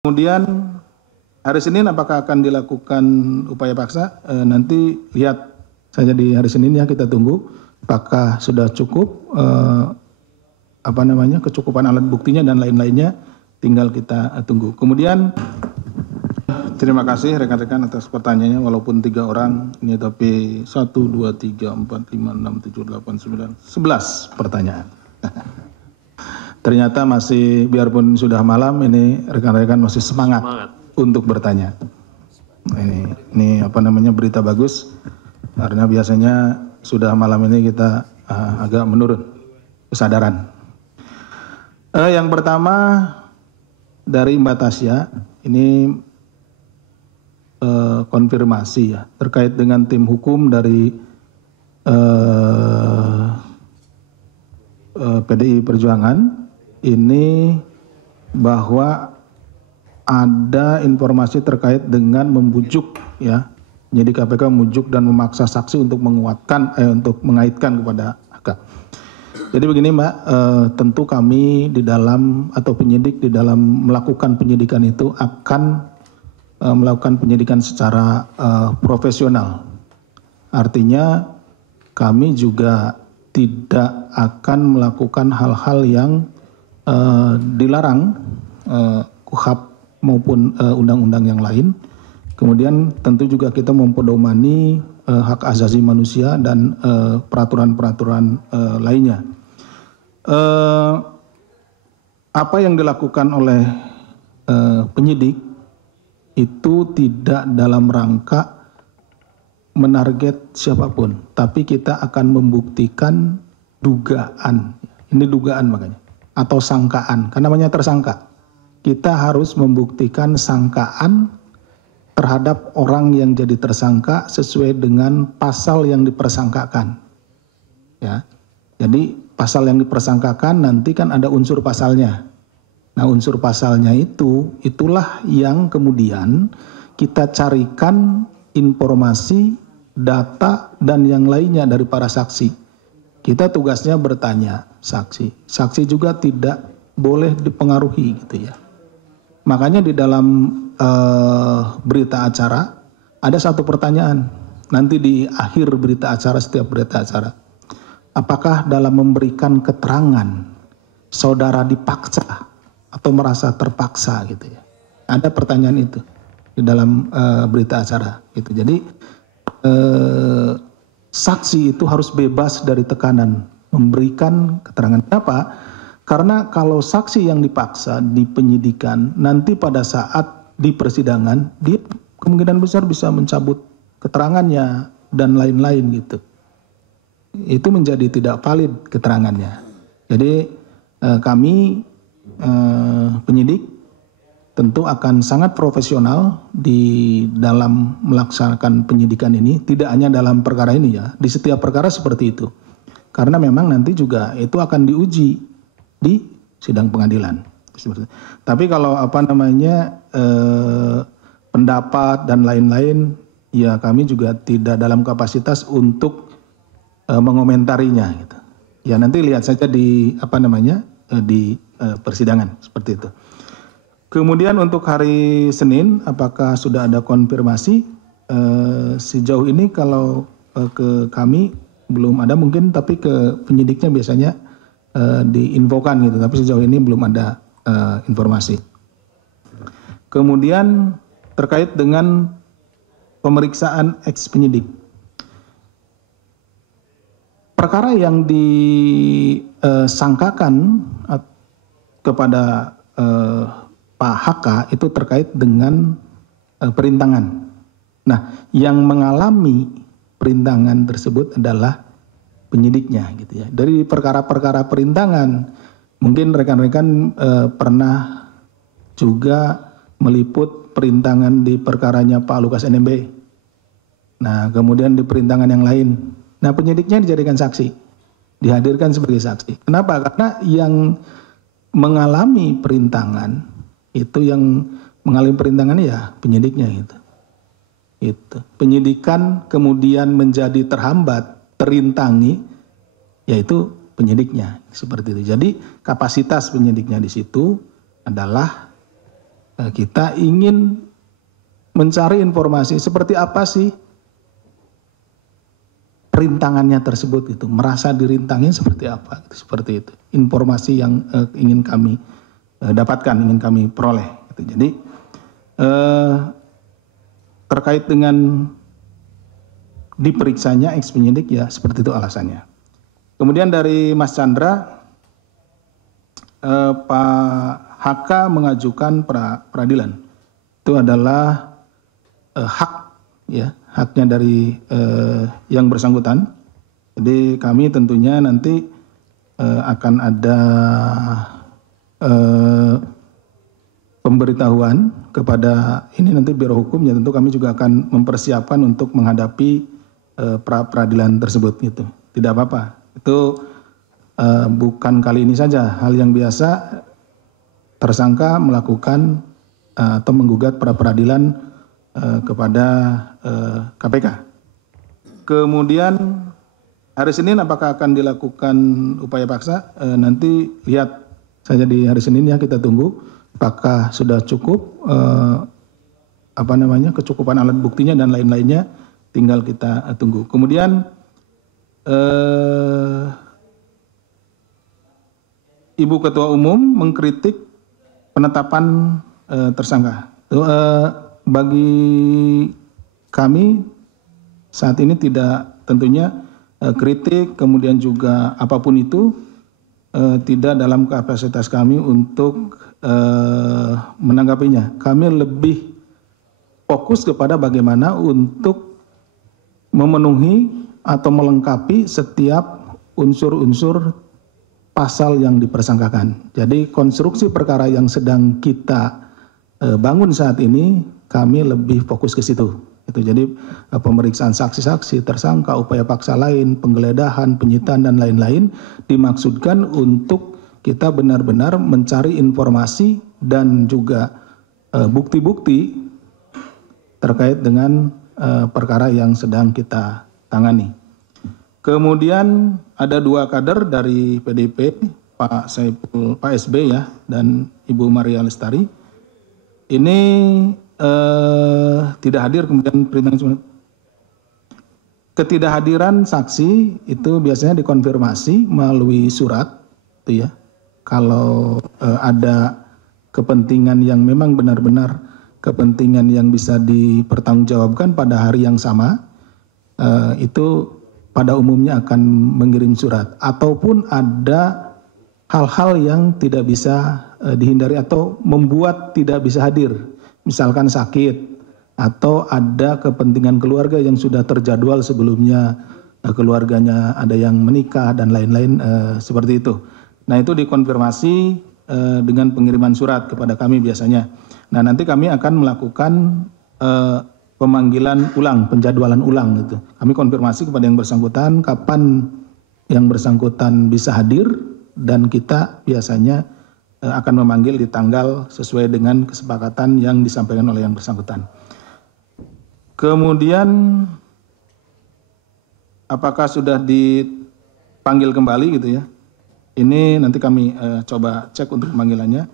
Kemudian hari Senin apakah akan dilakukan upaya paksa? Nanti lihat saja di hari Senin ya, kita tunggu apakah sudah cukup kecukupan alat buktinya dan lain-lainnya, tinggal kita tunggu. Kemudian terima kasih rekan-rekan atas pertanyaannya, walaupun 3 orang ini tapi 1, 2, 3, 4, 5, 6, 7, 8, 9, 11 pertanyaan. Ternyata masih, biarpun sudah malam, ini rekan-rekan masih semangat untuk bertanya. Ini berita bagus, karena biasanya sudah malam ini kita agak menurun kesadaran. Yang pertama dari Mbak Tasya, ini konfirmasi ya terkait dengan tim hukum dari PDI Perjuangan. Ini bahwa ada informasi terkait dengan membujuk ya, jadi KPK membujuk dan memaksa saksi untuk menguatkan untuk mengaitkan kepada AK. Jadi begini Mbak, tentu kami di dalam atau penyidik di dalam melakukan penyidikan itu akan melakukan penyidikan secara profesional. Artinya kami juga tidak akan melakukan hal-hal yang dilarang KUHAP maupun undang-undang yang lain. Kemudian tentu juga kita mempedomani hak asasi manusia dan peraturan-peraturan lainnya. Apa yang dilakukan oleh penyidik itu tidak dalam rangka menarget siapapun, tapi kita akan membuktikan dugaan. Ini dugaan makanya, atau sangkaan, karena namanya tersangka. Kita harus membuktikan sangkaan terhadap orang yang jadi tersangka sesuai dengan pasal yang dipersangkakan. Ya, jadi pasal yang dipersangkakan nanti kan ada unsur pasalnya. Nah, unsur pasalnya itulah yang kemudian kita carikan informasi, data, dan yang lainnya dari para saksi. Kita tugasnya bertanya saksi. Saksi juga tidak boleh dipengaruhi gitu ya. Makanya di dalam berita acara ada satu pertanyaan. Nanti di akhir berita acara, setiap berita acara. Apakah dalam memberikan keterangan saudara dipaksa atau merasa terpaksa gitu ya. Ada pertanyaan itu di dalam berita acara gitu. Jadi saksi itu harus bebas dari tekanan memberikan keterangan. Kenapa? Karena kalau saksi yang dipaksa di penyidikan nanti pada saat di persidangan dia kemungkinan besar bisa mencabut keterangannya dan lain-lain gitu. Itu menjadi tidak valid keterangannya. Jadi kami penyidik tentu akan sangat profesional di dalam melaksanakan penyidikan ini, tidak hanya dalam perkara ini ya, di setiap perkara seperti itu. Karena memang nanti juga itu akan diuji di sidang pengadilan. Tapi kalau pendapat dan lain-lain, ya kami juga tidak dalam kapasitas untuk mengomentarinya gitu. Ya nanti lihat saja di di persidangan seperti itu. Kemudian untuk hari Senin, apakah sudah ada konfirmasi? Sejauh ini kalau ke kami belum ada mungkin, tapi ke penyidiknya biasanya diinfokan gitu. Tapi sejauh ini belum ada informasi. Kemudian terkait dengan pemeriksaan ex penyidik. Perkara yang disangkakan kepada Pak HK itu terkait dengan perintangan. Nah, yang mengalami perintangan tersebut adalah penyidiknya gitu ya. Dari perkara-perkara perintangan, mungkin rekan-rekan pernah juga meliput perintangan di perkaranya Pak Lukas NMB. Nah, kemudian di perintangan yang lain. Nah, penyidiknya dijadikan saksi, dihadirkan sebagai saksi. Kenapa? Karena yang mengalami perintangan itu yang mengalami perintangan ya penyidiknya gitu. Itu penyidikan kemudian menjadi terhambat, terintangi, yaitu penyidiknya seperti itu. Jadi kapasitas penyidiknya di situ adalah Kita ingin mencari informasi seperti apa sih perintangannya tersebut, itu merasa dirintangin seperti apa, seperti itu. Informasi yang ingin kami dapatkan, ingin kami peroleh. Jadi terkait dengan diperiksanya ex penyidik, ya seperti itu alasannya. Kemudian dari Mas Chandra, Pak HK mengajukan peradilan. Itu adalah hak, ya, haknya dari yang bersangkutan. Jadi kami tentunya nanti akan ada pemberitahuan kepada ini nanti Biro Hukum, ya tentu kami juga akan mempersiapkan untuk menghadapi pra-peradilan tersebut gitu. Tidak apa-apa. Itu bukan kali ini saja, hal yang biasa tersangka melakukan atau menggugat pra-peradilan kepada KPK. Kemudian hari Senin apakah akan dilakukan upaya paksa? Nanti lihat saja di hari Senin, ya, kita tunggu apakah sudah cukup kecukupan alat buktinya dan lain-lainnya, tinggal kita tunggu. Kemudian Ibu Ketua Umum mengkritik penetapan tersangka. Bagi kami saat ini tidak, tentunya kritik kemudian juga apapun itu tidak dalam kapasitas kami untuk menanggapinya. Kami lebih fokus kepada bagaimana untuk memenuhi atau melengkapi setiap unsur-unsur pasal yang dipersangkakan. Jadi konstruksi perkara yang sedang kita bangun saat ini, kami lebih fokus ke situ. Itu jadi pemeriksaan saksi-saksi, tersangka, upaya paksa lain, penggeledahan, penyitaan dan lain-lain dimaksudkan untuk kita benar-benar mencari informasi dan juga bukti-bukti terkait dengan perkara yang sedang kita tangani. Kemudian ada 2 kader dari PDIP, Pak SB, ya, dan Ibu Maria Lestari. Ini tidak hadir, kemudian perintah ketidakhadiran saksi itu biasanya dikonfirmasi melalui surat, itu, ya. Kalau ada kepentingan yang memang benar-benar kepentingan yang bisa dipertanggungjawabkan pada hari yang sama, itu pada umumnya akan mengirim surat, ataupun ada hal-hal yang tidak bisa dihindari atau membuat tidak bisa hadir, misalkan sakit atau ada kepentingan keluarga yang sudah terjadwal sebelumnya, keluarganya ada yang menikah dan lain-lain, seperti itu. Nah, itu dikonfirmasi dengan pengiriman surat kepada kami biasanya. Nah, nanti kami akan melakukan pemanggilan ulang, penjadwalan ulang gitu. Kami konfirmasi kepada yang bersangkutan kapan yang bersangkutan bisa hadir, dan kita biasanya akan memanggil di tanggal sesuai dengan kesepakatan yang disampaikan oleh yang bersangkutan. Kemudian apakah sudah dipanggil kembali gitu, ya? Ini nanti kami coba cek untuk pemanggilannya.